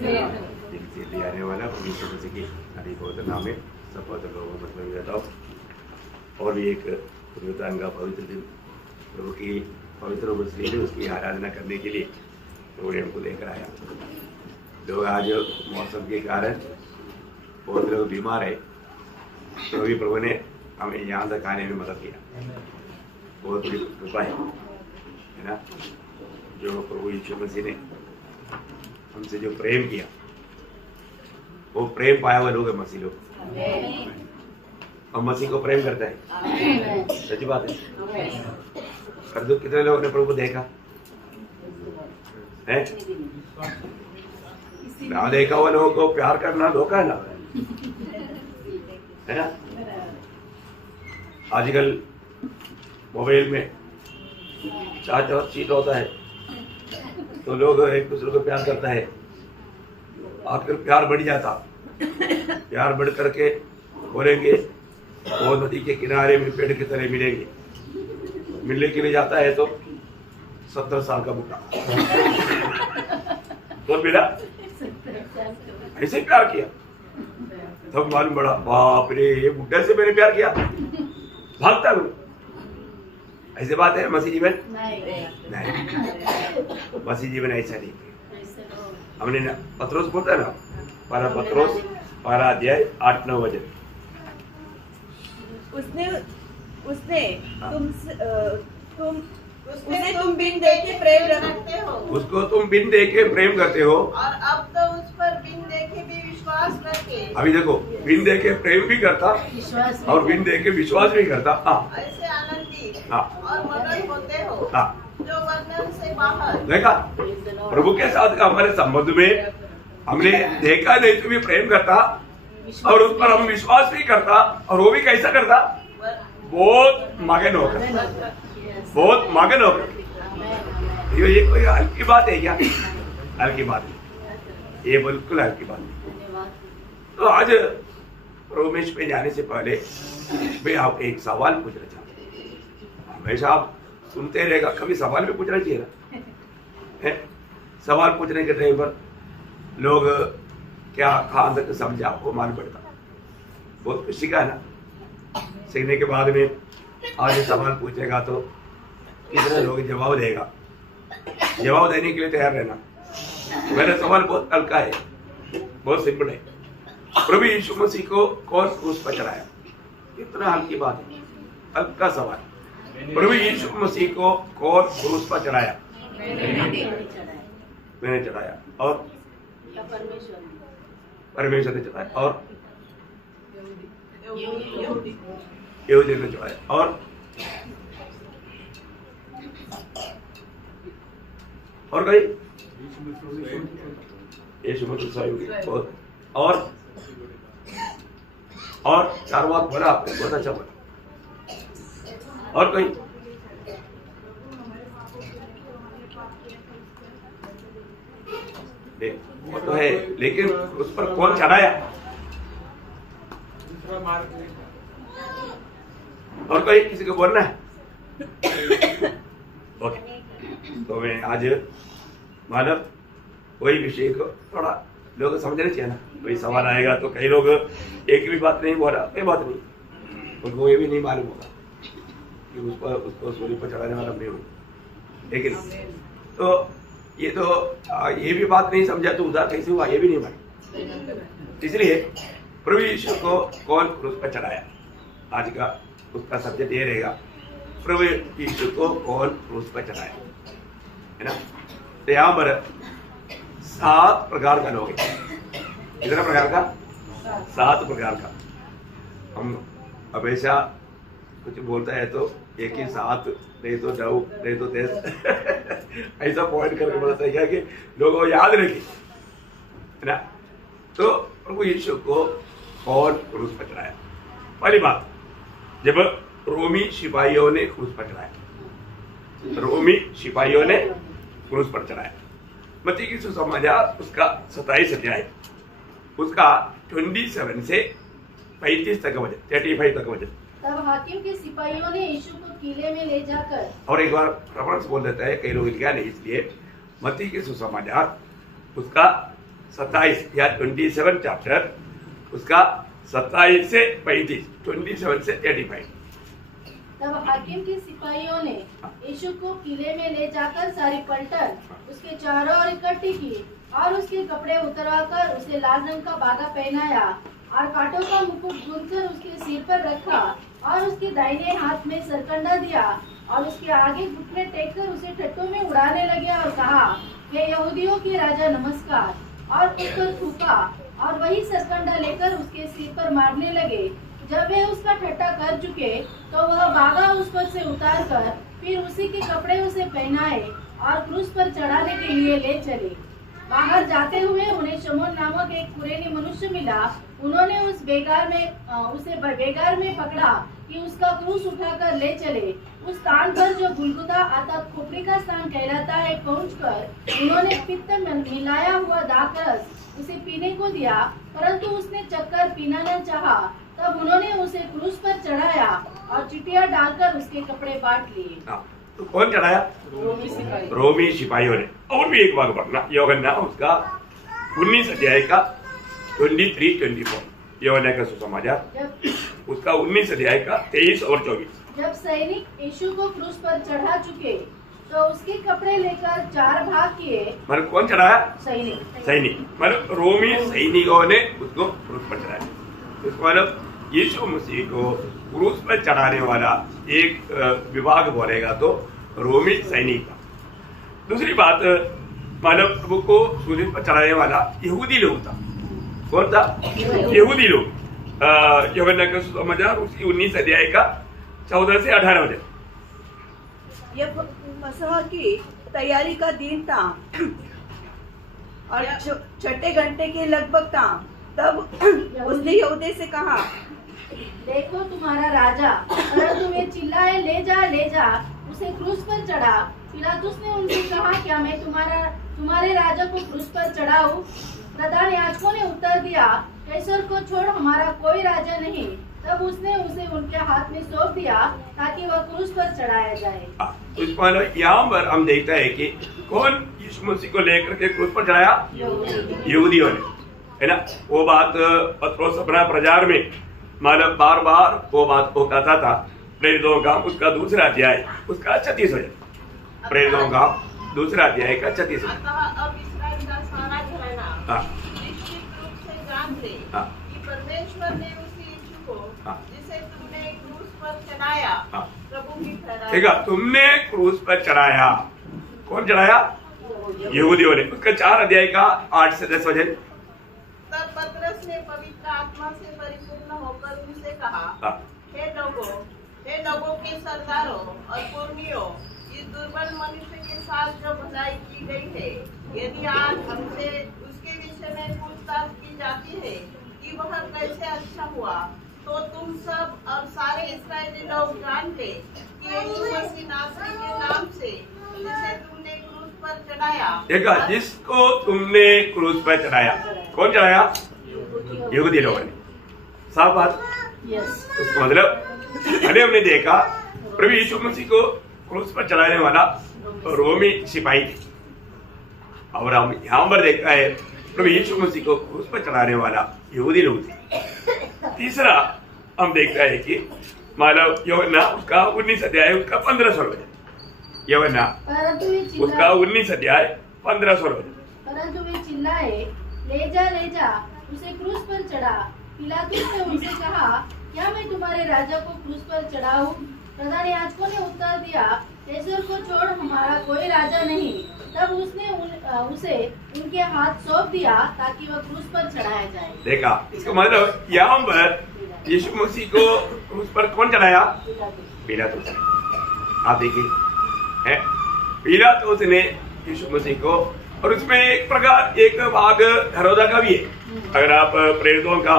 ले आने वाला की हरि बहुत नाम है सपत लोगों मतलब जाता और भी एक पुण्यतांगा पवित्र दिन प्रभु की पवित्र उपस्थिति में उसकी आराधना करने के लिए प्रभु ने हमको लेकर आया। लोग आज मौसम के कारण बहुत लोग बीमार है, तो भी प्रभु ने हमें यहाँ तक आने में मदद किया। बहुत बड़ी कृपा है ना, जो प्रभु यीशु मसीह ने हमसे जो प्रेम किया, वो प्रेम पाया हुआ लोग है मसीह लोग, और मसीह को प्रेम करता है। सच्ची बात है। और तो कितने लोगों ने प्रभु को देखा है? ना देखा हुआ लोगों को प्यार करना धोखा है ना, है ना। आजकल मोबाइल में चीट होता है तो लोग एक दूसरे को प्यार करता है। आजकल प्यार बढ़ जाता, प्यार बढ़ करके बोलेंगे वो नदी के किनारे में पेड़ की तरह मिलेंगे, मिलने के लिए जाता है तो 70 साल का बुढ़ा तो मिला, ऐसे प्यार किया तब मालूम पड़ा बाप रे ये बुढ़े से मैंने प्यार किया, भागता हूँ। ऐसे बात है मसीह जीवन? नहीं, मसीह जीवन ऐसा नहीं। हमने पत्रोस बोलता है ना, पहला पत्रोस 12 अध्याय 8-9 वचन। उसने तुम बिन देखे प्रेम रखते हो, उसको तुम बिन देखे प्रेम करते हो, और अब तो उस पर बिन देखे भी विश्वास रखे। अभी देखो, बिन देखे प्रेम भी करता और बिन देखे विश्वास भी करता। ऐसे आनंदित और मगन होते हो जो वर्णन से बाहर। देखा, प्रभु के साथ का हमारे संबंध में हमने देखा नहीं तो भी प्रेम करता और उस पर हम विश्वास भी करता, और वो भी कैसा करता? बहुत मगन होकर, बहुत मगन होकर। ये कोई हल्की बात है क्या? हल्की बात है, ये बिल्कुल हल्की बात है। तो आज प्रोमेश पे जाने से पहले मैं आपको एक सवाल पूछना चाहता हूँ। हमेशा आप सुनते रहेगा, कभी सवाल भी पूछना चाहिए ना, है? सवाल पूछने के टाइम पर लोग क्या कहाँ तक समझे आपको मालूम पड़ता, बहुत कुछ सीखा है ना। सीखने के बाद में आज सवाल पूछेगा तो कितने लोग जवाब देगा, जवाब देने के लिए तैयार रहना। मेरा सवाल बहुत हल्का है, बहुत सिंपल है। प्रभु यीशु मसीह को कौन क्रूस पर चढ़ाया? कितना हल्की बात है, हल्का सवाल। प्रभु यीशु मसीह को कौन क्रूस पर चढ़ाया? मैंने चढ़ाया। और परमेश्वर ने चढ़ाया, और यहूदी ने चढ़ाया, और कहीं यीशु मसीह, और 4 बात बोला आपने, बहुत अच्छा बोला। और कहीं वो तो है, लेकिन उस पर कौन चढ़ाया? और कोई किसी को बोलना है? ओके, तो मैं आज मानव वही विषय को थोड़ा लोग समझना चाहिए ना। कोई सवाल आएगा तो कई लोग एक भी बात नहीं बोल रहा, कोई बात नहीं, उनको ये भी नहीं मालूम होगा कि उसको सूर्य पर चढ़ाने वाला नहीं होगा। लेकिन तो ये भी बात नहीं समझा तो उधार कैसे हुआ, ये भी नहीं मालूम। इसलिए प्रभु यीशु को कौन क्रूस पर चढ़ाया, आज का उसका सब्जेक्ट ये रहेगा, प्रभु यीशु को कौन क्रूस पर चढ़ाया, है ना। तो यहाँ पर 7 प्रकार का लोग है। कितना प्रकार का? 7 प्रकार का। हम हमेशा कुछ बोलता है तो एक ही 7, नहीं तो 9, नहीं तो 10 ऐसा पॉइंट करके बोलता है क्या कि लोगों को याद रखे, है ना। तो प्रभु यीशु को कौन क्रूस पर चढ़ाया? पहली बात, जब रोमी सिपाहियों ने क्रूस पर चढ़ाया, रोमी सिपाहियों ने क्रूस पर चढ़ाया। मत्ती की सुसमाचार उसका 27 अध्याय, उसका 27 से 35 तक वचन, 35 तक वचन। तब हाकिम के सिपाहियों ने यीशु को किले में ले जाकर, और एक बार रेफरेंस बोल देता है, कई लोग क्या नहीं, इसलिए मत्ती की सुसमाचार उसका 27 या 27 चैप्टर, उसका 27 से 35, 27 से 85। तब हाकिम के सिपाहियों ने यीशु को किले में ले जाकर सारी पलटन उसके चारों ओर इकट्ठी की और उसके कपड़े उतरवाकर उसे लाल रंग का बागा पहनाया और कांटों का मुकुट गूंथकर उसके सिर पर रखा और उसके दाहिने हाथ में सरकंडा दिया और उसके आगे घुटने टेककर उसे ठट्टों में उड़ाने लगे और कहा, हे यहूदियों के राजा नमस्कार, और उस पर थूका और वही सरकंडा लेकर उसके सिर पर मारने लगे। जब वे उसका ठट्टा कर चुके तो वह बागा उस पर से उतार कर फिर उसी के कपड़े उसे पहनाए और क्रूस पर चढ़ाने के लिए ले चले। बाहर जाते हुए उन्हें शमौन नामक एक कुरेनी मनुष्य मिला। उन्होंने उसे बेगार में पकड़ा कि उसका क्रूस उठाकर ले चले। उस स्थान पर जो गुलगुता अर्थात खोपड़ी का स्थान कहलाता है पहुंचकर उन्होंने पित्त मिलाया हुआ दाखरस उसे पीने को दिया, परंतु उसने चक्कर पीना न चाहा। तब उन्होंने उसे क्रूस पर चढ़ाया और चिटिया डालकर उसके कपड़े बांट लिए। तो कौन चढ़ाया? रोमी सिपाहियों ने। और भी एक बार पढ़ना, यूहन्ना उसका 19 अध्याय का 23-24, यूहन्ना का सुसमाचार उसका 19 अध्याय का 23 और 24। जब सैनिक यीशु को क्रूस पर चढ़ा चुके तो उसके कपड़े लेकर 4 भाग किए। मतलब कौन चढ़ाया? सैनिक। मतलब रोमी सैनिकों ने उसको क्रूस पर चढ़ाया। इसको मतलब यीशु मसीह को क्रूस पर चढ़ाने वाला एक विभाग बोलेगा तो रोमी सैनिक था। दूसरी बात, मानव प्रभु को क्रूस पर चढ़ाने वाला यहूदी लोग था। कौन था? यहूदी लोग। यूहन्ना का सुसमाचार उसकी 19 अध्याय का 14 से 18 वचन। यह मसह की तैयारी का दिन था और छठे घंटे के लगभग था। तब उसने यहूदे से कहा, देखो तुम्हारा राजा। परंतु वे चिल्लाए, ले जा उसे क्रूस पर चढ़ा। पिलातुस ने उनसे कहा, क्या मैं तुम्हारे राजा को क्रूस पर चढ़ाऊं? प्रधान याजकों ने उत्तर दिया, कैसर को छोड़ हमारा कोई राजा नहीं। तब उसने उसे उनके हाथ में सौंप दिया ताकि वह क्रूस पर चढ़ाया जाए। यहाँ पर हम देखते हैं कि कौन यीशु मसीह को लेकर के क्रूस पर चढ़ाया? यहूदियों ने, है ना। वो बात पत्रोस अपना प्रचार में मानव बार बार वो बात को कहता था। प्रेरितों का उसका दूसरा अध्याय उसका 36 वचन। प्रेरितों का दूसरा अध्याय का 36 वचन। अब इस्राएल का सारा घराना निश्चित रूप से जान ले कि परमेश्वर ने उसी यीशु को जिसे तुमने क्रूस पर चढ़ाया प्रभु भी ठहराया। ठीक है, तुमने क्रूस पर चढ़ाया। कौन चढ़ाया? यहूदियों ने। उसका 4 अध्याय का 8 से 10 वचन। तब पतरस ने पवित्र आत्मा से परिपूर्ण होकर उनसे कहा, हे लोगों के सरदारों और पुरनियों, इस दुर्बल मनुष्य के साथ जो भलाई की गई है, यदि आज हमसे उसके विषय में पूछताछ की जाती है कि वह कैसे अच्छा हुआ, तो तुम सब और सारे इस्राएली लोग जान ले कि यीशु मसीह नासरी के नाम से जिसे तुमने क्रूस पर चढ़ाया। देखा, जिसको तुमने क्रूस पर चढ़ाया। कौन चढ़ाया? यहूदी लोगों ने। साफ बात। उसका मतलब हमने देखा प्रभु यीशु मसीह को क्रूस पर चढ़ाने वाला रोमी सिपाही थे, और हम यहाँ पर देखता है प्रभु यीशु मसीह को क्रूस पर चढ़ाने वाला यहूदी लोग थे। तीसरा हम देखता है कि मानव यूहन्ना उसका 19 अध्याय उसका 15 वचन। यूहन्ना उसका 19 अध्याय 15 वचन। परंतु वे चिल्लाए, ले जा उसे क्रूस पर चढ़ा। पिलातुस ने उनसे कहा, क्या मैं तुम्हारे राजा को क्रूस पर चढ़ाऊं? प्रधान याजकों ने उत्तर दिया, कैसर को छोड़ हमारा कोई राजा नहीं। तब उसने उसे उनके हाथ सौंप दिया ताकि वह क्रूस पर चढ़ाया जाए। देखा, इसका मतलब यहाँ पर यीशु मसीह को क्रूस पर कौन चढ़ाया? पिलातुस ने। आप देखिए, पिलातुस ने यीशु मसीह को, और उसमें एक प्रकार एक भाग हेरोदा का भी है। अगर आप प्रेरितों का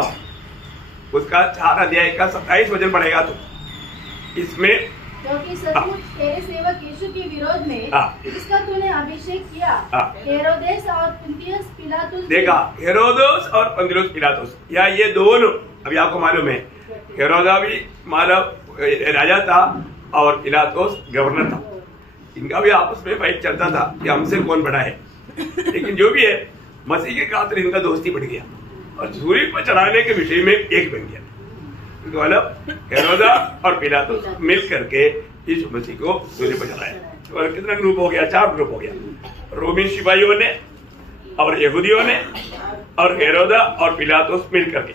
उसका 4 अध्याय का 27 वचन पढ़ेगा तो इसमें, क्योंकि सचमुच तेरे सेवक यीशु के विरोध में जिसका तूने अभिषेक किया, हेरोदेस और पुन्तियुस पिलातुस। देखा, हेरोदेस और पुन्तियुस पिलातुस, या ये दोनों, अभी आपको मालूम है हेरोदा भी मानव राजा था और पिलातुस गवर्नर था। इनका भी आपस में फाइट चलता था कि हमसे कौन बड़ा है। लेकिन जो भी है, मसीह के खातिर इनका दोस्ती बढ़ गया और सूली पर चढ़ाने के विषय में एक बन गया। मतलब हेरोदा और पिलातुस मिल करके यीशु मसीह को सूली पर चढ़ाया। और कितना ग्रुप हो गया? 4 ग्रुप हो गया। रोमी सिपाहियों ने और यहूदियों ने और हेरोदा और पिलातुस मिल करके।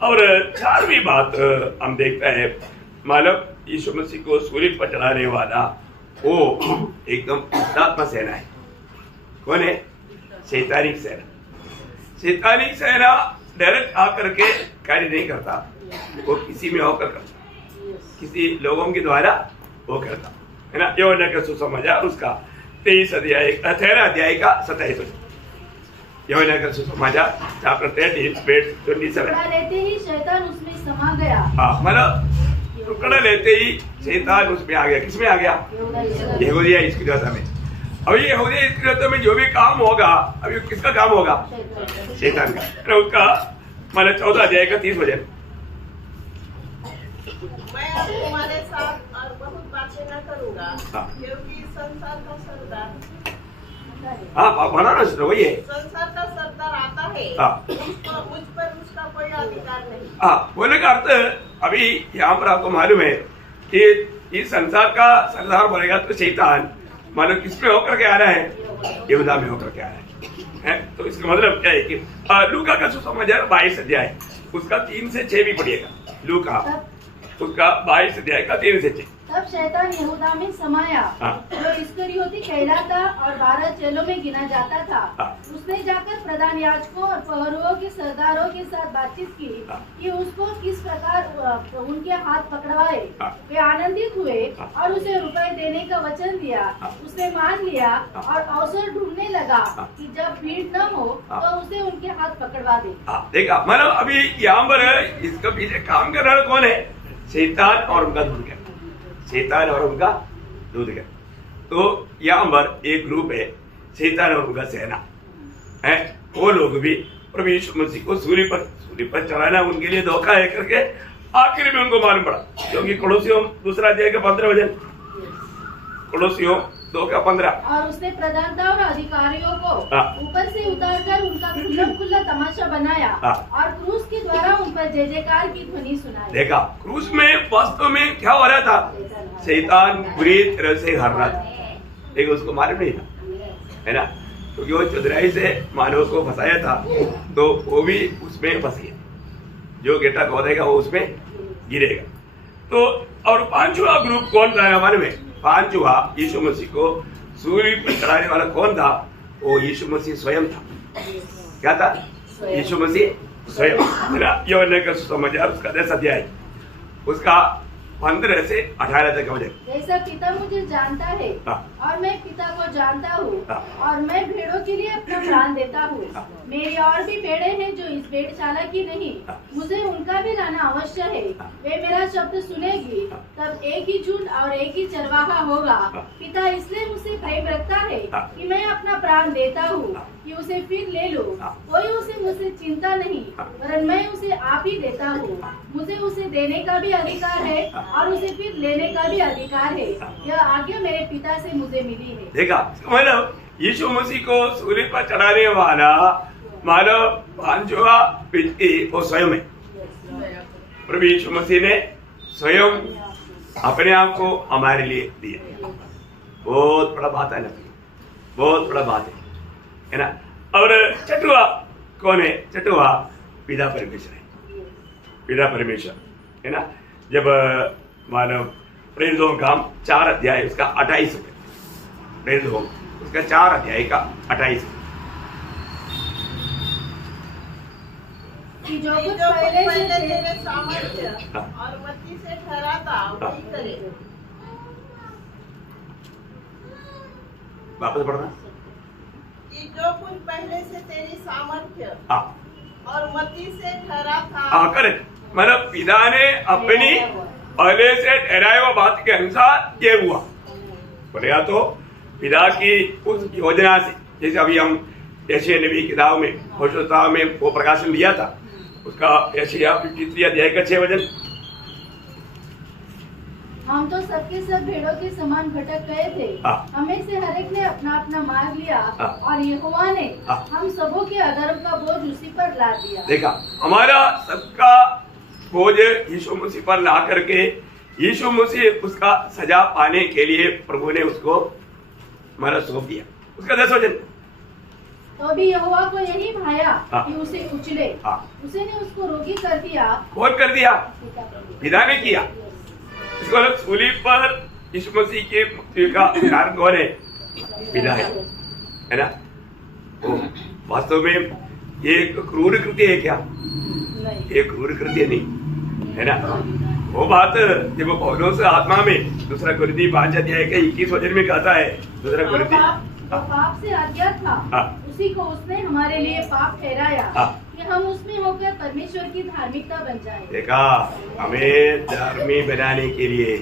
और 4वीं बात हम देखते हैं, मतलब यीशु मसीह को सूली पर चढ़ाने वाला वो एकदम दुष्टात्मा सेना है। कौन है? शैतानिक सेना। शैतानिक सेना डायरेक्ट आकर के कार्य नहीं करता, वो किसी में होकर करता, किसी लोगों के द्वारा वो करता है ना। यूहन्ना का सुसमाचार उसका 13 अध्याय का 27 वचन। यूहन्ना का सुसमाचार चैप्टर 13 verse 27। लेते ही शैतान उसमें समा गया। हाँ, मतलब टुकड़ा लेते ही शैतान उसमें आ गया। किसमें आ गया? यहूदिया इस्करियोता में। अभी यहूदिया इस्करियोता में जो भी काम होगा, अभी किसका काम होगा? शैतान का। उसका मतलब 14 अध्याय का 30 वचन। मैं अब तुम्हारे साथ और बहुत बातें न करूंगा, हाँ। क्योंकि संसार का सरदार, हाँ बनाना वही है, संसार का सरदार आता है, हाँ। मुझ पर उसका कोई अधिकार नहीं। हाँ, बोलने का अर्थ अभी यहाँ पर आपको मालूम है कि इस संसार का सरदार बनेगा तो शैतान मालूम किसमें होकर के आ रहा है? यहूदा में होकर के आ रहा है। तो इसका मतलब क्या है कि लूका का सुसमाचार 22 अध्याय उसका 3 से 6 भी पढ़िएगा। लूका उसका 22 अध्याय का 3 से 6। तब शैतान यहूदा में समाया, जो इस्करियोती कहलाता और 12 चेलों में गिना जाता था। उसने जाकर प्रधान याजकों और पहरुओं के सरदारों के साथ बातचीत की कि उसको किस प्रकार उनके हाथ पकड़वाए। वे आनंदित हुए और उसे रुपए देने का वचन दिया। उसने मान लिया और अवसर ढूंढने लगा कि जब भीड़ न हो तो उसे उनके हाथ पकड़वा दे। देखा, मतलब अभी यहाँ पर इसका पीछे काम कर रहा कौन है? शैतान और उनका दूतगण। शैतान और उनका दूतगण। तो यहाँ पर एक ग्रुप है, शैतान और उनका सेना है। वो लोग भी प्रभु यीशु मसीह को सूली पर चढ़ाना उनके लिए धोखा है करके आखिर में उनको मालूम पड़ा, क्योंकि कोलोसियों 2 अध्याय का 15 वचन। कोलोसियों 2 का 15। और उसने प्रधानता और अधिकारियों को ऊपर से उतारकर उनका खुला तमाशा बनाया और क्रूस के द्वारा उन पर जय जयकार की ध्वनि सुनाई। देखा, क्रूस में वास्तव में क्या हो रहा था? शैतान बुरी तरह से हार रहा था, लेकिन उसको मालूम नहीं था, है ना, क्योंकि वो चतुराई से मानव को फंसाया था, तो वो भी उसमें फंस गया। जो गेटा खोदेगा वो उसमें गिरेगा। तो और 5वां ग्रुप कौन था हमारे में? 5वां यीशु मसीह को सूली पर चढ़ाने वाला कौन था? वो यीशु मसीह स्वयं था। क्या था? यीशु मसीह स्वयं। यूहन्ना का सुसमाचार उसका 10 अध्याय उसका 15 से 18 तक हो जाए। जैसा पिता मुझे जानता है और मैं पिता को जानता हूँ और मैं भेड़ों के लिए अपना प्राण देता हूँ। मेरी और भी भेड़े हैं जो इस भेड़शाला की नहीं, मुझे उनका भी लाना अवश्य है। वे मेरा शब्द सुनेगी, तब एक ही झुंड और एक ही चरवाहा होगा। पिता इसलिए मुझसे प्रेम रखता है कि मैं अपना प्राण देता हूँ कि उसे फिर ले लो। कोई उसे मुझसे चिंता नहीं, वरन मैं उसे आप ही देता हूँ। मुझे उसे देने का भी अधिकार है और उसे फिर लेने का भी अधिकार है। यह आज्ञा मेरे पिता से मुझे मिली है। देखा, मतलब यीशु मसीह को सूली पर चढ़ाने वाला मानव 5वां व्यक्ति वो स्वयं है। प्रभु यीशु मसीह ने स्वयं अपने आप को हमारे लिए दिया। बहुत बड़ा बात है ना, बहुत बड़ा बात है ना। और 6वां कौन है? 6वां पिता परमेश्वर है। पिता परमेश्वर है ना। जब मानव प्रेरित होम का 4 अध्याय उसका 28 प्रेरित होम उसका 4 अध्याय का 28 कि जो कुछ पहले पहले तेरे सामर्थ्य और मति से ठहराता वही करे। वापस पढ़ना। कि जो कुछ पहले से तेरी सामर्थ्य और मति से ठहरा था। करेक्ट, मतलब पिता ने अपनी पहले से ठहराए हुआ बात के अनुसार ये हुआ। बोलेगा तो पिता की उस योजना से, जैसे अभी हम यशायाह नबी किताब में होशे में वो प्रकाशन दिया था, उसका यशायाह 53 अध्याय का 6 वचन। हम तो सबके सब भेड़ों के समान भटक गए थे। हमें से हर एक ने अपना अपना मार्ग लिया और यहोवा ने हम सबों के अधर्म का बोझ उसी पर ला दिया। देखा, हमारा सबका बोझ यीशु मसीह पर ला करके यीशु मसीह उसका सजा पाने के लिए प्रभु ने उसको हमारा सौंप दिया। उसका 10 वचन तो भी यहोवा को यही भाया कि उसे कुचले। उसने उसको रोगी कर दिया। कौन कर दिया? पिता ने किया। इसको मतलब सूली पर यीशु मसीह के मृत्यु का कारण कौन है? पिता है ना। तो वास्तव में ये एक क्रूर कृत्य है क्या? ये क्रूर कृत्य नहीं है ना। वो बात जब पौलुस आत्मा में दूसरा कुरिन्थी 5 अध्याय के 21 वचन में कहता है, दूसरा कुरिन्थी पाप से अज्ञात था, उसी को उसने हमारे लिए पाप ठहराया कि हम उसमें होकर परमेश्वर की धार्मिकता बन जाएं। देखा, हमें धर्मी बनाने के लिए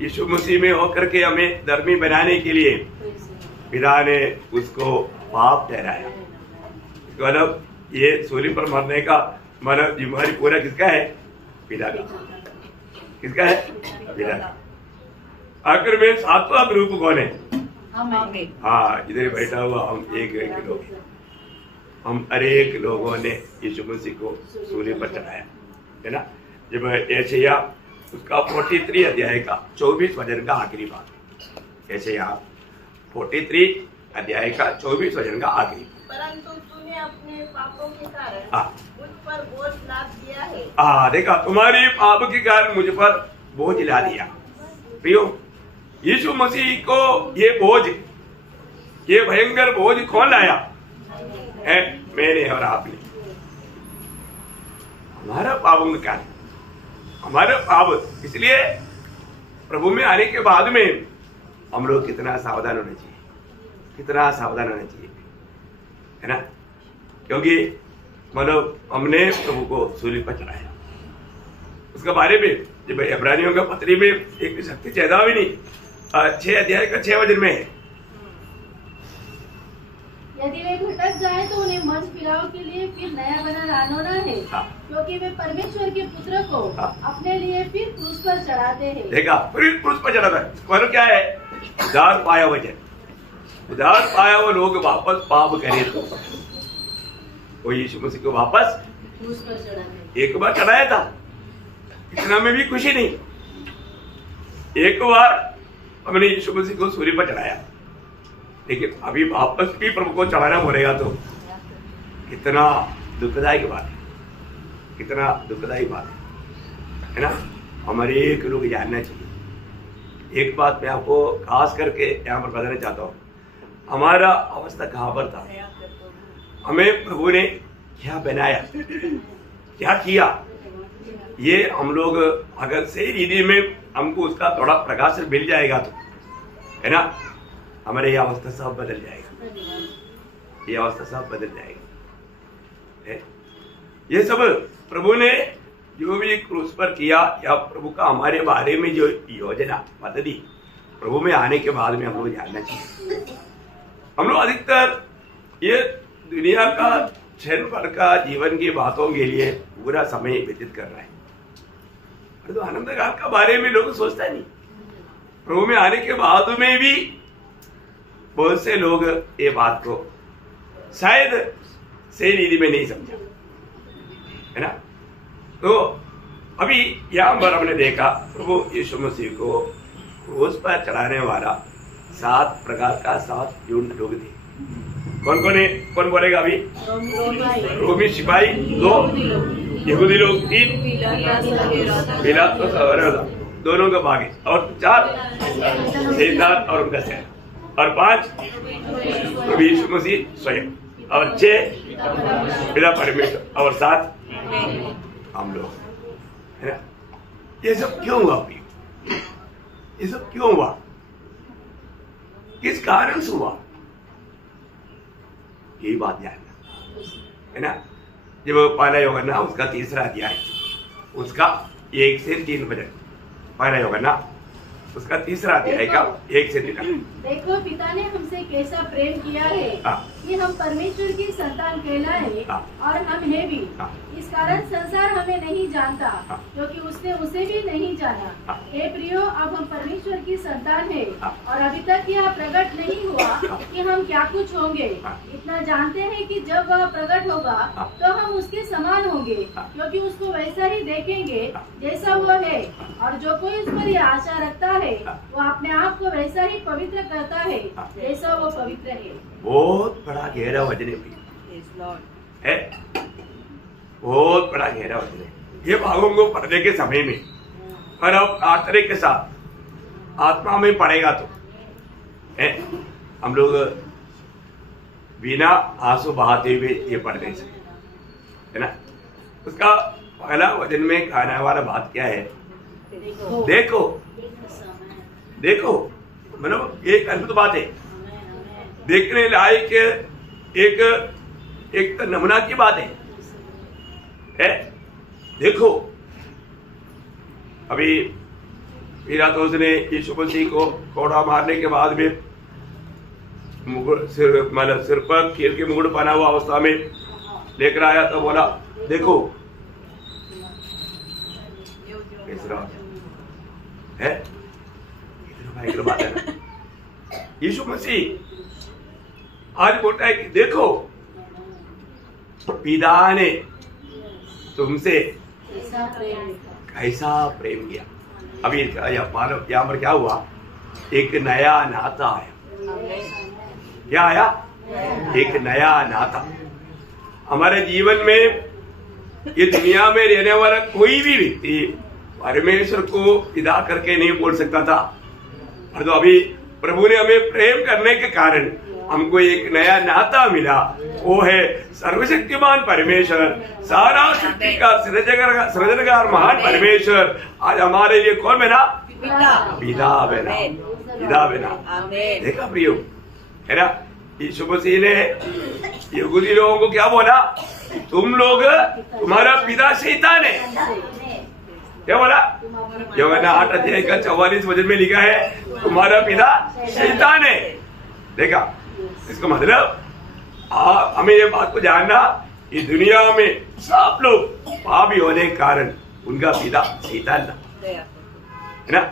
यीशु मसीह में होकर के हमें धर्मी बनाने के लिए पिता ने उसको पाप ठहराया। मतलब ये सूली पर मरने का मतलब जिम्मेदारी पूरा किसका है? पिता का। किसका है? पिता का। आखिर में 7वां ग्रुप कौन है? हाँ, इधर बैठा हुआ हम एक लोग, हम अनेक लोगों ने यीशु मसीह को सूली पर चढ़ाया है ना। जब यशायाह उसका 43 अध्याय का 24 वचन का आखिरी बात, यशायाह 43 अध्याय का 24 वचन का आखिरी। परंतु तूने अपने पापों के कारण मुझ पर बोझ लाद दिया है। देखा, तुम्हारी पाप के कारण मुझ पर बोझ ला दिया। प्रियो, यीशु मसीह को ये बोझ, ये भयंकर बोझ कौन लाया है? मैंने और आपने। हमारा पापों के कारण, हमारा पाप। इसलिए प्रभु में आने के बाद में हम लोग कितना सावधान होना चाहिए, कितना सावधान होना चाहिए, है ना। क्योंकि मतलब हमने प्रभु को सूली पर चढ़ाया। उसके बारे में जब इब्रानियों का पत्री में एक शक्ति चेतावनी 6 अध्याय का 6 वचन में है, यदि वे भटक जाए तो उन्हें मन फिराव के लिए फिर नया बना लाना है, क्योंकि वे परमेश्वर के पुत्र को अपने लिए फिर क्रूस पर चढ़ाते हैं। देखा, फिर क्रूस पर चढ़ाता है। मतलब क्या है? उद्धार पाया वचन, उद्धार पाया वो लोग वापस पाप करे तो वो यीशु मसीह को वापस क्रूस पर चढ़ाते। एक बार चढ़ाया था, इतना में भी खुशी नहीं। एक बार हमने यीशु मसीह को सूली पर चढ़ाया, लेकिन अभी वापस भी प्रभु को चढ़ाना पड़ेगा तो कितना दुखदायी बात है, कितना दुखदायी बात है ना। हमारे एक लोग जानना चाहिए। एक बात मैं आपको खास करके यहाँ पर बताना चाहता हूँ, हमारा अवस्था कहाँ पर था, हमें प्रभु ने क्या बनाया, क्या किया, ये हम लोग अगर सही रीति में हमको उसका थोड़ा प्रकाश मिल जाएगा तो, है ना, हमारे ये अवस्था सब बदल जाएगा, ये अवस्था सब बदल जाएगा। ये सब प्रभु ने जो भी क्रूस पर किया, या प्रभु का हमारे बारे में जो योजना बता दी, प्रभु में आने के बाद में हम लोग जानना चाहिए। हम लोग अधिकतर ये दुनिया का क्षण भर का जीवन की बातों के लिए पूरा समय व्यतीत कर रहा है, तो आनंद काल का बारे में लोग सोचता नहीं। प्रभु में आने के बाद में भी बहुत से लोग ये बात को शायद सही रीति में नहीं समझा, है ना। तो अभी यहाँ पर हमने देखा प्रभु यीशु मसीह को क्रूस पर चढ़ाने वाला 7 प्रकार का 7 झुंड लोग थे। कौन कौन है? कौन बोलेगा अभी? रोमी सिपाही 2, यहूदी लोग 3, पिलातुस और दोनों का भागे, और 4 शैतान और उनका शहर, और 5 प्रभु यीशु मसीह स्वयं, और 6 पिता परमेश्वर, और 7 हम लोग, है ना। ये सब क्यों हुआ? ये सब क्यों हुआ? किस कारण से हुआ? यही बात जानना, है ना। जब पहला यूहन्ना उसका 3रा अध्याय, उसका 1 से 3 वचन, पहला यूहन्ना उसका 3रा अध्याय का 1 से 3। देखो पिता ने हमसे कैसा प्रेम किया है कि हम परमेश्वर की संतान कहलाए और हम हैं भी। इस कारण संसार हमें नहीं जानता क्योंकि उसने उसे भी नहीं जाना। हे प्रियो, अब हम परमेश्वर की संतान हैं और अभी तक यह प्रकट नहीं हुआ कि हम क्या कुछ होंगे। इतना जानते हैं कि जब वह प्रकट होगा तो हम उसके समान होंगे, क्योंकि उसको वैसा ही देखेंगे जैसा वो है। और जो कोई उस पर यह आशा रखता है वो अपने आप को वैसा ही पवित्र करता है जैसा वो पवित्र है। बहुत बड़ा गहरा वचन है, बहुत बड़ा गहरा वचन है। ये भागों को पढ़ने के समय में और अब प्रार्थना के साथ आत्मा में पड़ेगा तो है, हम लोग बिना आंसू बहाते हुए ये पढ़ नहीं सकते, है ना। उसका पहला वचन में कहने वाला बात क्या है? देखो देखो, मतलब एक अद्भुत बात है, देखने लायक एक नमूना की बात है। देखो, अभी पिलातुस ने यीशु मसीह को कोड़ा मारने के बाद में सिर पर कील के मुकुट पहना हुआ अवस्था में लेकर आया तो बोला देखो, है भयंकर बात है ना। यीशु मसीह आज बोलता है कि देखो, पिता ने तुमसे कैसा प्रेम किया। अभी यहाँ पर क्या हुआ? एक नया नाता आया। क्या आया? एक नया नाता। हमारे जीवन में ये दुनिया में रहने वाला कोई भी व्यक्ति परमेश्वर को पिता करके नहीं बोल सकता था, और तो अभी प्रभु ने हमें प्रेम करने के कारण हमको एक नया नाता मिला। वो है सर्वशक्तिमान परमेश्वर, सारा सृष्टि का सृजनकार महान परमेश्वर आज हमारे लिए कौन बना? पिता बना, पिता बना। देखा प्रियो, है ना। यीशु मसीह ने यहूदी लोगों को क्या बोला? तुम लोग, तुम्हारा पिता शैतान है। क्या बोला? यूहन्ना 8:44 वचन में लिखा है, तुम्हारा पिता शैतान है। देखा, इसका मतलब हमें ये बात को जानना, ये दुनिया में सब लोग पापी होने के कारण उनका पिता शैतान था, है ना।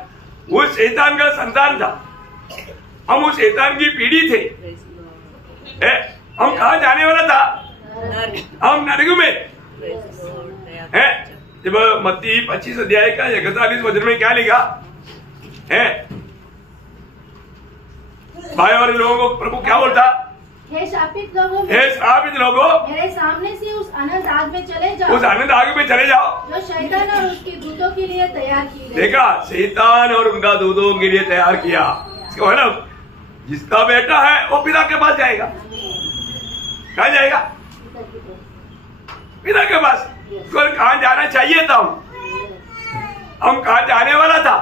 वो शैतान का संतान था, हम उस शैतान की पीढ़ी थे। हम कहाँ जाने वाला था? हम नरक में है। जब मत्ती 25 अध्याय का 41 वचन में क्या लिखा है? भाई और लोगों को प्रभु क्या बोलता? हे शापित लोगों, मेरे सामने से उस अनंत आग में चले जाओ, उस अनंत आग में चले जाओ जो शैतान और उसके दूतों के लिए तैयार की गई। देखा, शैतान और उनका दूतों के लिए तैयार किया। इसका मतलब जिसका बेटा है वो पिता के पास जाएगा। कहाँ जाएगा? पिता के पास। कहाँ जाना चाहिए था? हम कहाँ जाने वाला था?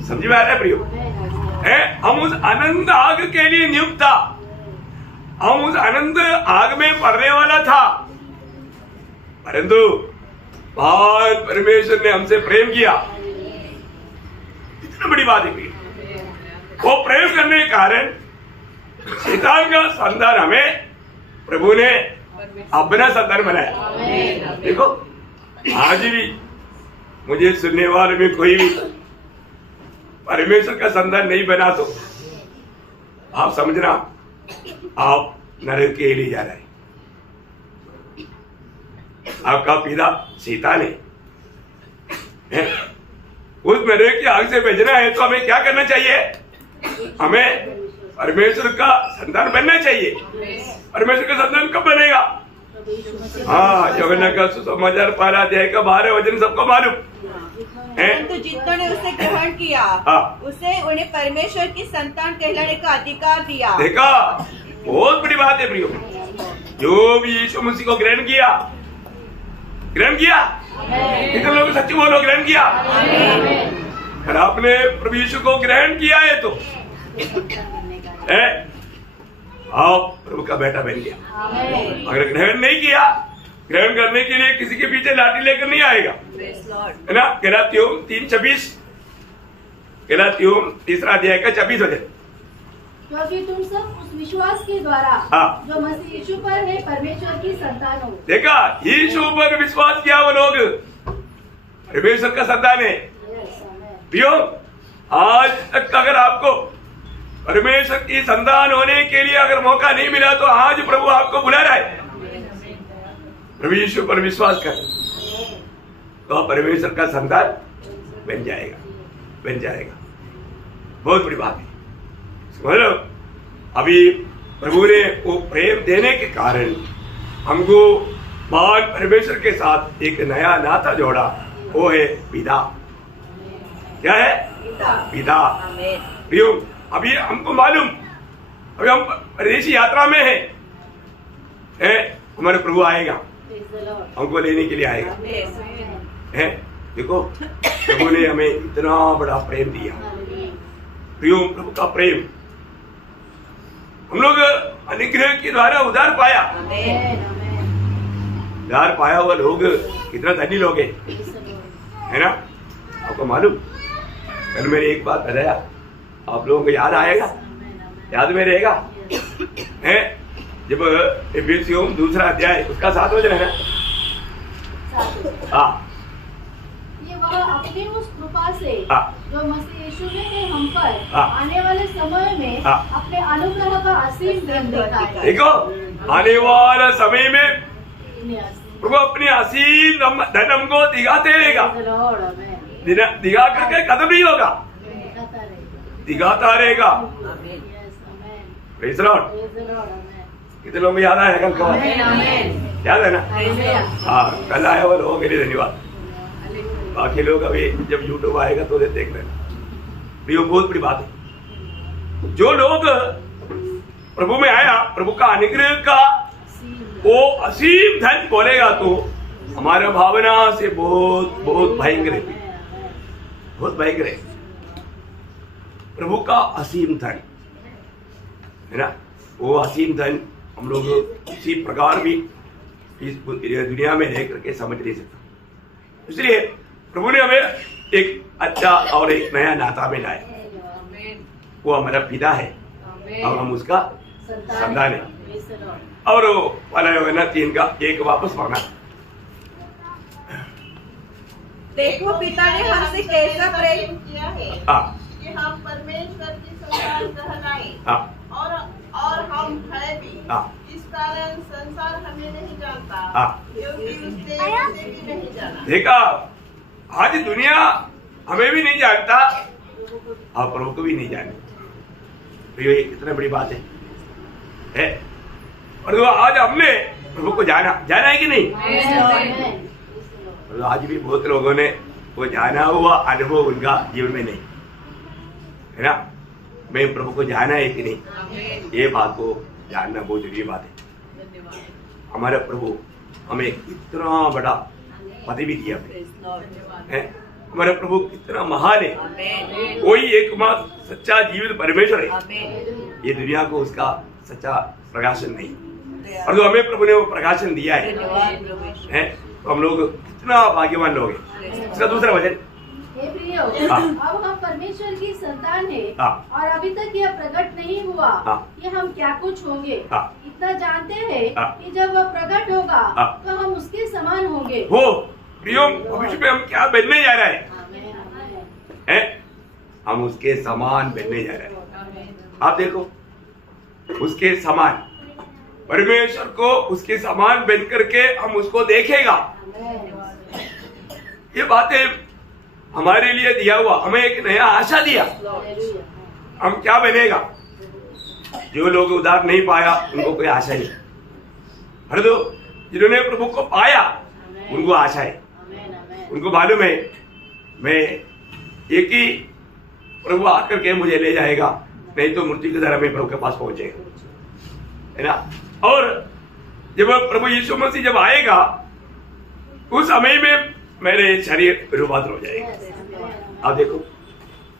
समझ में आ रहा है प्रियो? हम उस अनंत आग के लिए नियुक्त था। हम उस अनंत आग में पड़ने वाला था, परंतु महान परमेश्वर ने हमसे प्रेम किया। इतनी बड़ी बात है प्रियो। वो प्रेम करने के कारण शैतान का संतान हमें प्रभु ने अपना संतान बनाया। देखो, आज भी मुझे सुनने वाले में कोई भी परमेश्वर का संतान नहीं बना तो आप समझना, आप नरक के लिए जा रहे हैं। आपका पिता शैतान है। उस नरक की आग से बचना है तो हमें क्या करना चाहिए? हमें परमेश्वर का संतान बनना चाहिए। परमेश्वर का संतान कब बनेगा? हाँ, यूहन्ना का सुसमाचार 12 अध्याय का 12 वचन सबको मालूम है। तो जितनों ने उसे ग्रहण किया, उसे उन्हें परमेश्वर की संतान कहलाने का अधिकार दिया। देखा, बहुत बड़ी बात है प्रियो। जो भी यीशु मसीह को ग्रहण किया, कितने लोग सच्ची बोलो ग्रहण किया? अगर आपने प्रभु यीशु को ग्रहण किया है तो आप प्रभु का बेटा बन गया। अगर ग्रहण नहीं किया, ग्रहण करने के लिए किसी के पीछे लाठी लेकर नहीं आएगा, है ना। गलातियों 3:26, गलातियों 3 अध्याय का 26 वचन। क्योंकि तुम सब उस विश्वास के द्वारा हाँ। जो मसीह यीशु पर है परमेश्वर की संतान हो। देखा, यीशु पर विश्वास किया वो लोग परमेश्वर का संतान है। प्रियो, आज तक अगर आपको परमेश्वर की संतान होने के लिए अगर मौका नहीं मिला तो आज प्रभु आपको बुला रहा है। प्रभु यीशु पर विश्वास कर तो आप परमेश्वर का संतान बन जाएगा। बहुत बड़ी बात है, समझ लो। अभी प्रभु ने वो प्रेम देने के कारण हमको महान परमेश्वर के साथ एक नया नाता जोड़ा, वो है पिता। क्या है? पिता। प्रियो, अभी हमको मालूम, अभी हम परदेशी यात्रा में है, हमारे प्रभु आएगा, हमको लेने के लिए आएगा। है, देखो प्रभु ने हमें इतना बड़ा प्रेम दिया। प्रियो, प्रभु का प्रेम हम लोग अनुग्रह के द्वारा उधार पाया। उधार पाया हुआ लोग कितना धनी लोग है ना। आपको मालूम, कल मैंने एक बात बताया, आप लोगों को याद आएगा, याद में रहेगा। है, जब इफिसियों 2 अध्याय उसका 7 वचन है ना। हाँ, ये वह अपनी उस कृपा से हाँ। जो मसीह यीशु में है हम पर हाँ। आने वाले समय में हाँ। अपने अनुग्रह का असीम प्रेम दिखाएगा। देखो, आने वाला समय में प्रभु अपनी असीम धन हमको दिखाते रहेगा। दिखा करके खत्म नहीं होगा, दिखाता रहेगा। Praise the Lord. कितने लोग याद आया कल? याद है ना? हाँ, कल आया वो लोगों के लिए धन्यवाद। बाकी लोग अभी जब यूट्यूब आएगा तो देख लेना। प्रियो, बहुत बड़ी बात है, जो लोग प्रभु में आया, प्रभु का अनुग्रह का वो असीम धन बोलेगा तो हमारे भावना से बहुत बहुत भयंकर है, बहुत भयंकर है। प्रभु का असीम धन है ना, वो असीम धन हम लोग किसी प्रकार भी इस दुनिया में रह करके समझ नहीं सकते। इसलिए प्रभु ने हमें एक अच्छा और एक नया नाता में लाया। वो हमारा पिता है और हम उसका संतान है। और वाला योगना 3 का 1 वापस पढ़ना। देखो, पिता ने हमसे कैसा प्रेम किया है कि हम परमेश्वर की संतान कहलाए, और हम है भी। इस कारण संसार हमें नहीं जानता, क्योंकि उसने भी नहीं जाना। देखा, आज दुनिया हमें भी नहीं जानता और प्रभु को भी नहीं जानता। तो ये कितनी बड़ी बात है? और तो आज हमने प्रभु को जाना है कि नहीं? और आज भी बहुत लोगों ने वो जाना हुआ अनुभव उनका जीवन में नहीं है ना। मैं प्रभु को जाना है कि नहीं, ये बात को जानना बहुत जरूरी बात है। हमारे प्रभु हमें इतना बड़ा पदवी दिया है। हमारे प्रभु कितना महान है। वही एकमात्र सच्चा जीवित परमेश्वर है। ये दुनिया को उसका सच्चा प्रकाशन नहीं, और जो हमें प्रभु ने वो प्रकाशन दिया है, तो हम लोग कितना भाग्यवान लोग हैं। उसका दूसरा वचन, हे प्रियो, अब हम परमेश्वर की संतान है, और अभी तक यह प्रकट नहीं हुआ कि हम क्या कुछ होंगे। इतना जानते हैं कि जब वह प्रकट होगा तो हम उसके समान होंगे। हो प्रियो, भविष्य में हम क्या बनने जा रहे हैं? हम उसके समान बनने जा रहे हैं। आप देखो, उसके समान, परमेश्वर को उसके समान बन करके हम उसको देखेगा। ये बातें हमारे लिए दिया हुआ, हमें एक नया आशा दिया। हम क्या बनेगा? जो लोग उधार नहीं पाया उनको कोई आशा नहीं, हर दो जिन्होंने प्रभु को पाया उनको आशा है। उनको मालूम है मैं एक ही प्रभु आकर के मुझे ले जाएगा, नहीं तो मृत्यु की तरह मैं प्रभु के पास पहुंचेगा, है ना। और जब प्रभु यीशु मसीह जब आएगा उस समय में मेरे शरीर रूपांतर हो जाएगा। आप देखो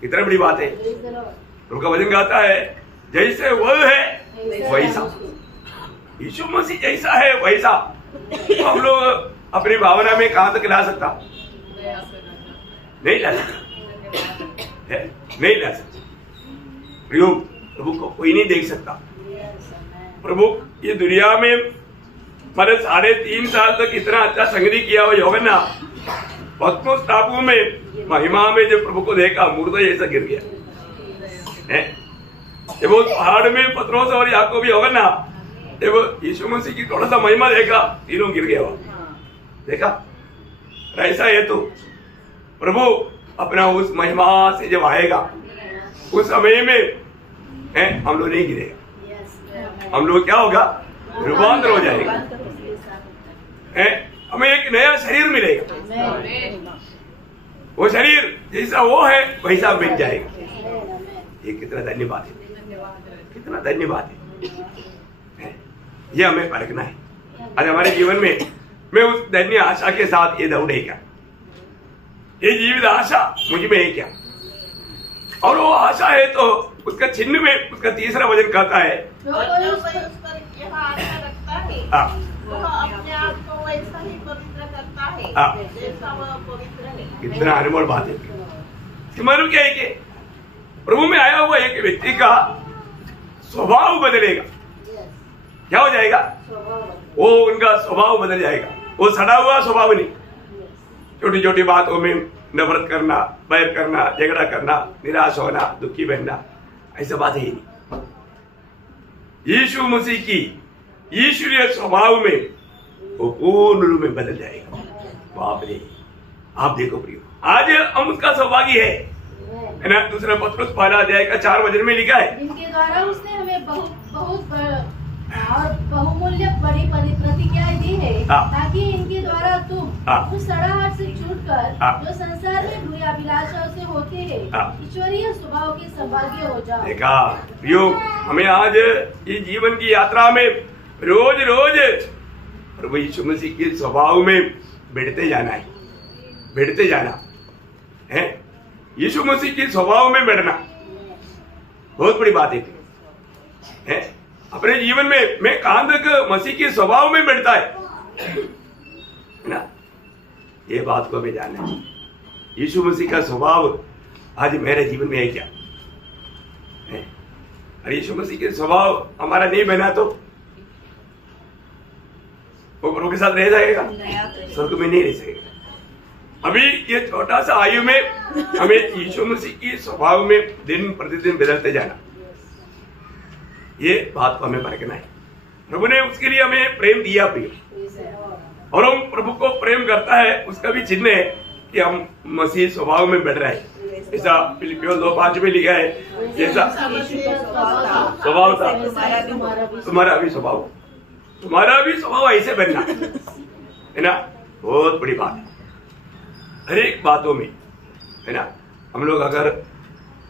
कितना बड़ी बात है। प्रभु का वचन कहता है, जैसे वह है वैसा, यीशु मसीह जैसा है वैसा। तो हम लोग अपनी भावना में कहां तक ला सकता? नहीं ला सकता, नहीं ला सकता। प्रभु को कोई नहीं देख सकता। प्रभु ये दुनिया में मैंने 3.5 साल तक इतना अच्छा संगति किया हुआ यूहन्ना पत्मोस टापू में महिमा में जब प्रभु को देखा मुर्दा ऐसा गिर गया। जब वो पहाड़ में पत्रोस और याकूब यूहन्ना जब यीशु मसीह की थोड़ा सा महिमा देखा तीनों गिर गया। देखा ऐसा है तो प्रभु अपना उस महिमा से जब आएगा उस समय में हम लोग नहीं गिरेगा, हम लोग क्या होगा, रूपांतर हो जाएगा, हमें एक नया शरीर मिलेगा। वो शरीर जैसा वो है वैसा मिल जाएगा। ये कितना धन्यवाद है, कितना धन्यवाद है। ये हमें परखना है। आज हमारे जीवन में मैं उस धन्य आशा के साथ ये दौड़ेगा, ये जीवित आशा मुझ में है क्या, और वो आशा है तो उसका चिन्ह में उसका तीसरा वचन कहता है जो कोई उस पर यह आशा रखता है वह अपने आप को वैसा ही पवित्र करता है जैसा वह पवित्र है। कितना अनमोल बात है। मालूम क्या है कि प्रभु में आया हुआ एक व्यक्ति का स्वभाव बदलेगा। क्या हो जाएगा, वो उनका स्वभाव बदल जाएगा। वो सड़ा हुआ स्वभाव नहीं, छोटी छोटी बातों में नफरत करना, बैर करना, झगड़ा करना, निराश होना, दुखी बनना, ऐसा बात ही नहीं। यीशु मसीह की ईश्वरीय स्वभाव में वो पूर्ण रूप में बदल जाएगा। बाप रे, आप देखो प्रियो, आज हम उसका सौभाग्य है ना। दूसरा पत्रुस 1 अध्याय का 4 वचन में लिखा है, इनके द्वारा उसने हमें बहुत और बहुमूल्य बड़ी प्रतिज्ञाएं दी है ताकि इनके द्वारा तुम उस सड़ाहट से छूटकर जो संसार में बुरी अभिलाषाओं से होते हैं ईश्वरीय स्वभाव के सौभाग्य हो जाओ। देखा प्रियो, हमें आज ये जीवन की यात्रा में रोज रोज प्रभु यीशु मसीह के स्वभाव में बढ़ते जाना है, बढ़ते जाना है। यीशु मसीह के स्वभाव में बढ़ना बहुत बड़ी बात है। अपने जीवन में मैं कहां तक मसीह के स्वभाव में बढ़ता है ना, ये बात को हमें जानना है। यीशु मसीह का स्वभाव आज मेरे जीवन में है क्या है? और यीशु मसीह के स्वभाव हमारा नहीं बना तो वो प्रभु के साथ रह जाएगा, स्वर्ग में नहीं रह सकेगा। अभी ये छोटा सा आयु में हमें यीशु मसीह की स्वभाव में दिन प्रतिदिन बदलते जाना, ये बात को हमें परखना है। प्रभु ने उसके लिए हमें प्रेम दिया प्रिय, और हम प्रभु को प्रेम करता है उसका भी चिन्ह है कि हम मसीह स्वभाव में बढ़ रहे हैं। ऐसा फिलिपियों 2:5 में लिखा है, जैसा स्वभाव था तुम्हारा भी स्वभाव, तुम्हारा भी स्वभाव ऐसे बनना है ना। बहुत बड़ी बात है हर एक बातों में, है ना। हम लोग अगर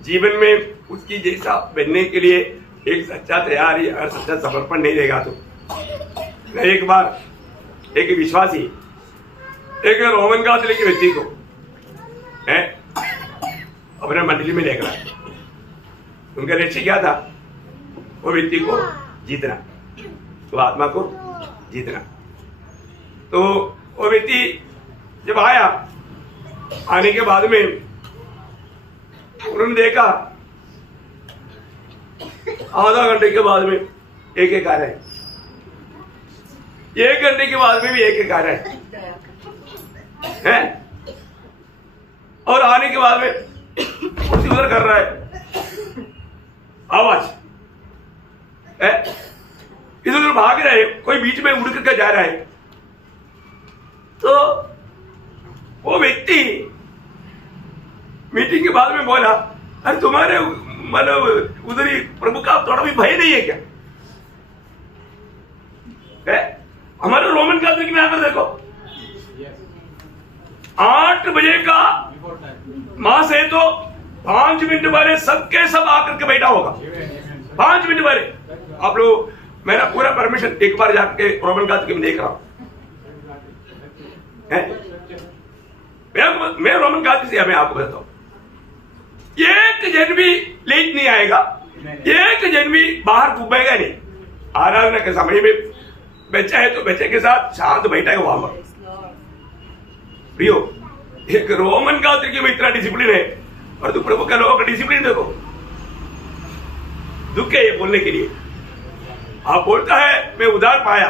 जीवन में उसकी जैसा बनने के लिए एक सच्चा तैयारी और सच्चा समर्पण नहीं देगा तो। एक बार एक विश्वासी एक रोमन कैथोलिक के व्यक्ति को अपने मंडली में लेकर आए। उनका लक्ष्य क्या था, वो व्यक्ति को जीतना, तो आत्मा को जीतना। तो वो व्यक्ति जब आया, आने के बाद में उन्होंने देखा आधा घंटे के बाद में एक आ रहा है, 1 घंटे के बाद में भी एक आ रहा है, और आने के बाद में कुछ उधर कर रहा है आवाज है, इधर उधर भाग रहा है, कोई बीच में उड़ करके जा रहा है। तो वो व्यक्ति मीटिंग के बाद में बोला, अरे तुम्हारे मतलब उधर ही प्रभु का थोड़ा भी भय नहीं है क्या? हमारे रोमन कैथोलिक में आकर देखो, 8 बजे का मास है तो 5 मिनट पहले सबके सब आकर के बैठा होगा। 5 मिनट पहले आप लोग, मेरा पूरा परमिशन, एक बार जाके रोमन कैथोलिक में देख रहा हूं। मैं रोमन कैथोलिक से मैं आपको बताता हूं, एक जन भी लेट नहीं आएगा, एक जन भी बाहर घूमेगा नहीं। आराधना के समय में बच्चा है तो बच्चे के साथ शांत बैठेगा वहां पर। प्रियो, एक रोमन कैथोलिक में इतना डिसिप्लिन है, और तू प्रभु का लोगों का डिसिप्लिन देखो। दुख है ये बोलने के लिए। आप बोलता है मैं उधार पाया,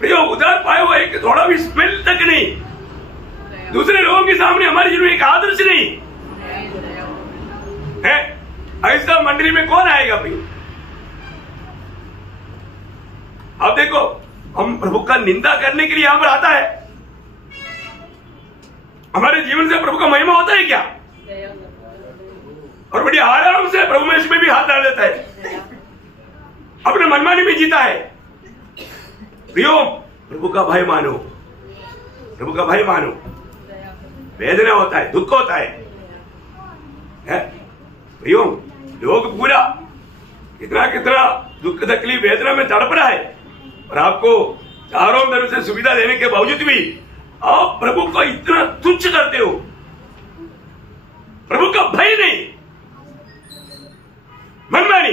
भैया उधार पाया हुआ एक थोड़ा भी स्मेल तक नहीं, दूसरे लोगों के सामने हमारे जीवन में एक आदर्श नहीं है। ऐसा मंडली में कौन आएगा भाई? आप देखो, हम प्रभु का निंदा करने के लिए यहां पर आता है, हमारे जीवन से प्रभु का महिमा होता है क्या? और बड़ी आराम से प्रभु में इसमें भी हाथ डाल देता है, अपने मनमानी में जीता है। प्रियो, प्रभु का भय मानो, प्रभु का भय मानो। वेदना होता है, दुख होता है प्रियो। लोग पूरा कितना कितना दुख तकलीफ वेदना में तड़प रहा है, और आपको चारों तरफ से सुविधा देने के बावजूद भी आप प्रभु को इतना तुच्छ करते हो, प्रभु का भय नहीं, मनमानी।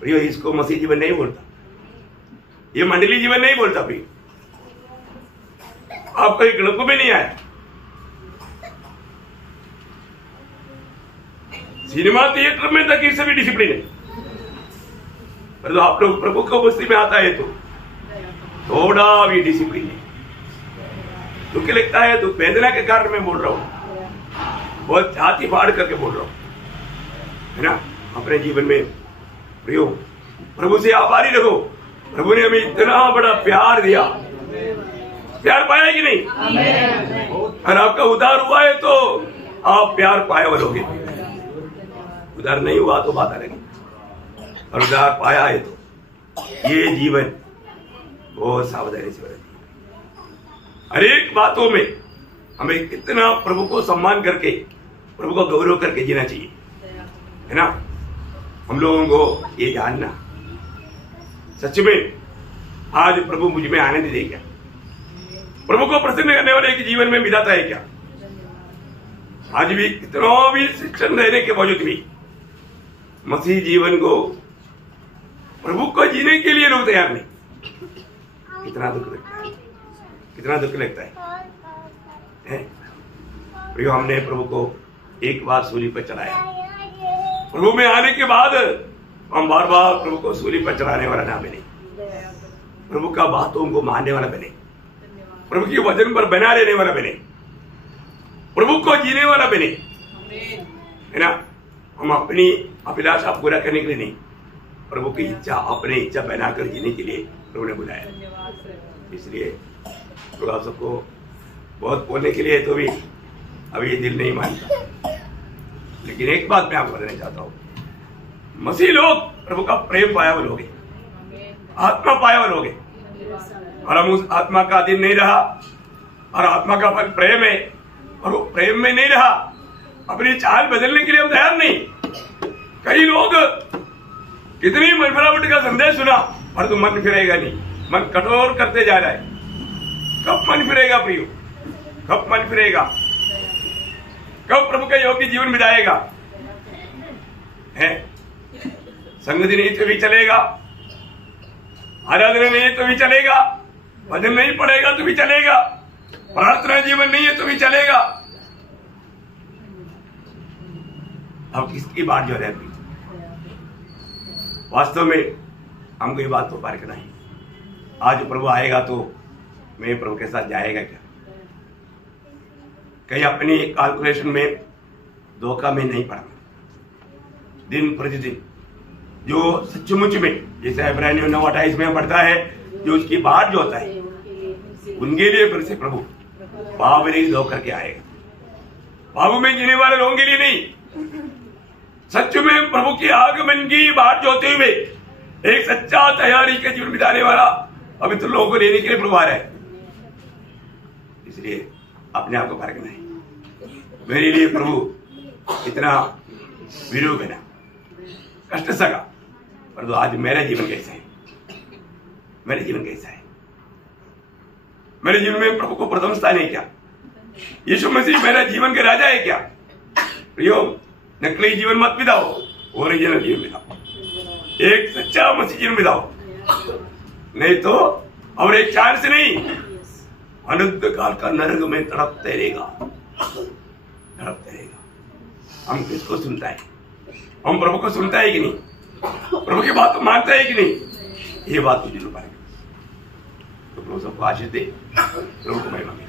प्रियो, इसको मसीह जीवन नहीं बोलता, ये मंडली जीवन नहीं बोलता। प्रियो, आपको एक गणक में नहीं आया। सिनेमा थिएटर में तक इससे भी डिसिप्लिन है, पर आप लोग प्रभु को बस्ती में आता है तो थोड़ा भी डिसिप्लिन नहीं। दुख लगता है, दुख वेदना के कारण मैं बोल रहा हूं, बहुत छाती फाड़ करके बोल रहा हूं, है ना। अपने जीवन में प्रियो प्रभु से आभारी रहो। प्रभु ने हमें इतना बड़ा प्यार दिया, प्यार पाया कि नहीं? और आपका उद्धार हुआ है तो आप प्यार पाए बोलोगे, उद्धार नहीं हुआ तो बात अलग है। और उद्धार पाया है तो ये जीवन बहुत सावधानी से बरतिए। हर एक बातों में हमें कितना प्रभु को सम्मान करके, प्रभु को गौरव करके जीना चाहिए, है ना। हम लोगों को ये जानना, सच में आज प्रभु मुझ में आनंद दे क्या? प्रभु को प्रसन्न करने वाले एक जीवन में बिताता है क्या? आज भी कितना भी शिक्षण रहने के बावजूद भी मसीह जीवन को, प्रभु को जीने के लिए लोग तैयार नहीं। कितना दुख लगता है, कितना दुख लगता है। प्रियो, हमने प्रभु को एक बार सूली पर चढ़ाया, प्रभु में आने के बाद हम बार बार प्रभु को सूली पर चढ़ाने वाला ना बने, प्रभु का बातों को मानने वाला बने, प्रभु के वचन पर बना रहने वाला बने, प्रभु को जीने वाला बने, है ना। हम अपनी अभिलाषा पूरा करने के लिए नहीं, प्रभु की इच्छा, अपनी इच्छा बनाकर जीने के लिए प्रभु ने बुलाया। इसलिए प्रभु आप सबको बहुत बोलने के लिए तो भी अभी ये दिल नहीं मानता, लेकिन एक बात मैं आपको बताना चाहता हूँ, मसीह लोग प्रभु का प्रेम पाया हुए लोग, आत्मा पाया हुए लोग, और हम उस आत्मा का अधीन नहीं रहा, और आत्मा का फल प्रेम है, और वो प्रेम में नहीं रहा, अपनी चाल बदलने के लिए हम तैयार नहीं। कई लोग कितनी मनफिरावट का संदेश सुना, पर तो मन फिरेगा नहीं, मन कठोर करते जा रहा है। कब मन फिरेगा प्रियो? कब मन फिरेगा? कब प्रभु का योग्य जीवन बिताएगा? है संगति नहीं तो भी चलेगा, आराधना नहीं है तो भी चलेगा, भजन नहीं पड़ेगा तो भी चलेगा, प्रार्थना जीवन नहीं है तो भी चलेगा। अब किसकी बात जो है? वास्तव में हमको ये बात तो पार करना है। आज प्रभु आएगा तो मैं प्रभु के साथ जाएगा क्या? कहीं अपनी कैलकुलेशन में धोखा में नहीं पड़ना। दिन प्रतिदिन जो सचमुच में, जैसे इब्रानियों 9:28 में पढ़ता है, जो उसकी बात जो होता है उनके लिए फिर से प्रभु पाप नहीं धो करके आएगा। पापों में जीने वाले लोगों के लिए नहीं, सच में प्रभु के आगमन की बात जो होते हुए एक सच्चा तैयारी का जीवन बिताने वाला पवित्र लोगों को लेने के लिए प्रभु आ रहा है। इसलिए अपने आप को परखना है। मेरे लिए प्रभु इतना विरोध बना, कष्ट सका, पर आज मेरा जीवन कैसा है? मेरा जीवन कैसा है? मेरे जीवन में प्रभु को प्रथम स्थान है क्या? यीशु मसीह मेरा जीवन के राजा है क्या? प्रियो, नकली जीवन मत बिताओ, ओरिजिनल जीवन बिताओ, एक सच्चा मसीह जीवन बिताओ, नहीं तो और एक चांस नहीं, अनंत काल का नरक में तड़पते रहेगा, तड़पते रहेगा। हम किसको सुनता है? हम प्रभु को सुनता है कि नहीं, प्रभु की बात को मानता है कि नहीं, ये बात मुझे लो पाएगा। तो प्रभु सबको आशीष दे, प्रभु को महिमा मिले।